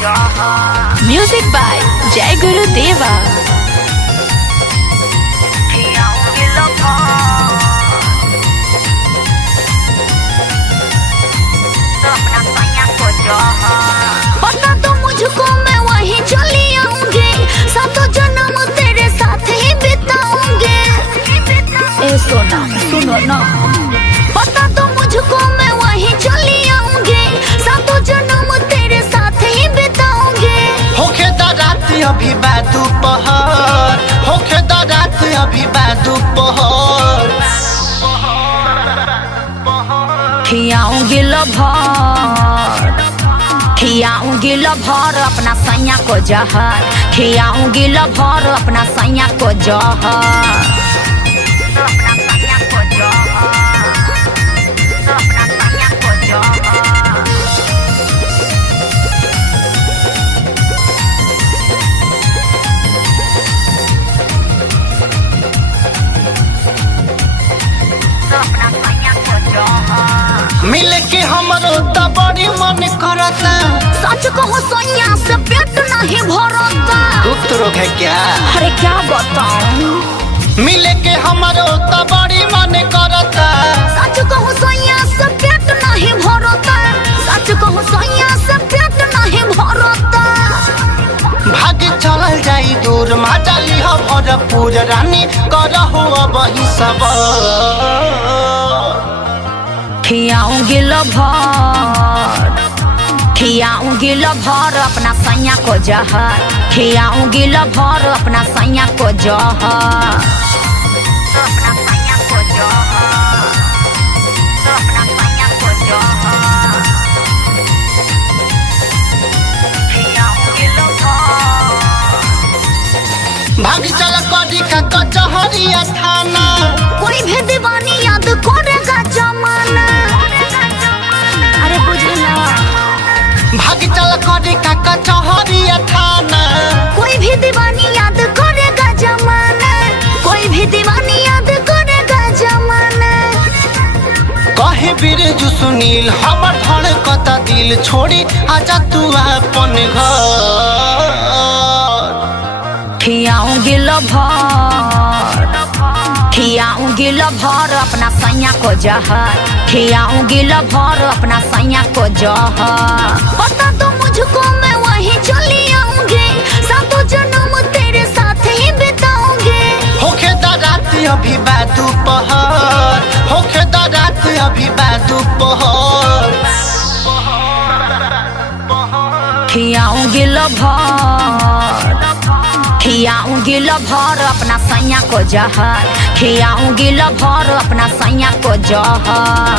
Music by जय गुरु देवा। पता तो मुझको मैं वहीं चली आऊंगी, सातों जन्म तेरे साथ ही बिताऊंगी। ए सोना सुनो ना, पता तो मुझको मैं वहीं चली आऊंगी, सातों जन्म तेरे साथ ही बिताऊंगी। होखे दा रात अभी बादू पहर, होखे दा रात अभी बादू पहर। खियाऊंगी लभर, खियाऊंगी लभर अपना सैया को जहर, खियाऊंगी लभर अपना सैया को जहर। मिल के हमरो त बड़ी मन करता, सच कहो सैया से पेट नहीं भरता। गुप्त रोग है क्या? अरे क्या बताऊं, मिल के हमरो त बड़ी मन करता, सच कहो सैया से पेट नहीं भरता, सच कहो सैया से पेट नहीं भरता। भाग चलल जाई दूर माजाली हो भरपूर, रानी करहो वही सब। खियाऊंगी लभर, खियाऊंगी लभर अपना सैया को जहर, खियाऊंगी लभर अपना सैया को जहर। भाग चल करी का कचहरिया थाना, कोई भी दीवानी याद करेगा जमाना। अरे बुझला, भाग चल करी का कचहरिया थाना, कोई भी दीवानी याद करेगा जमाना, कोई भी दीवानी याद करेगा जमाना। कहे बिरजू सुनील हमर धड़कता दिल, छोड़ी आजा तू अपन घर। खियाऊंगी लभर, खियाऊंगी लभर अपना सैया को जहर, खियाऊंगी लभर अपना सैया को जहर। पता तो मुझको मैं वहीं चली आऊंगी, सातों जन्म तेरे साथ ही बिताऊंगी। होखे दा रात अभी बादू पहर, होखे दा रात अभी बादू पहर। खियाऊंगी लभर, खियाऊंगी लभर अपना सैया को जहर, खियाऊंगी लभर अपना सैया को जहर।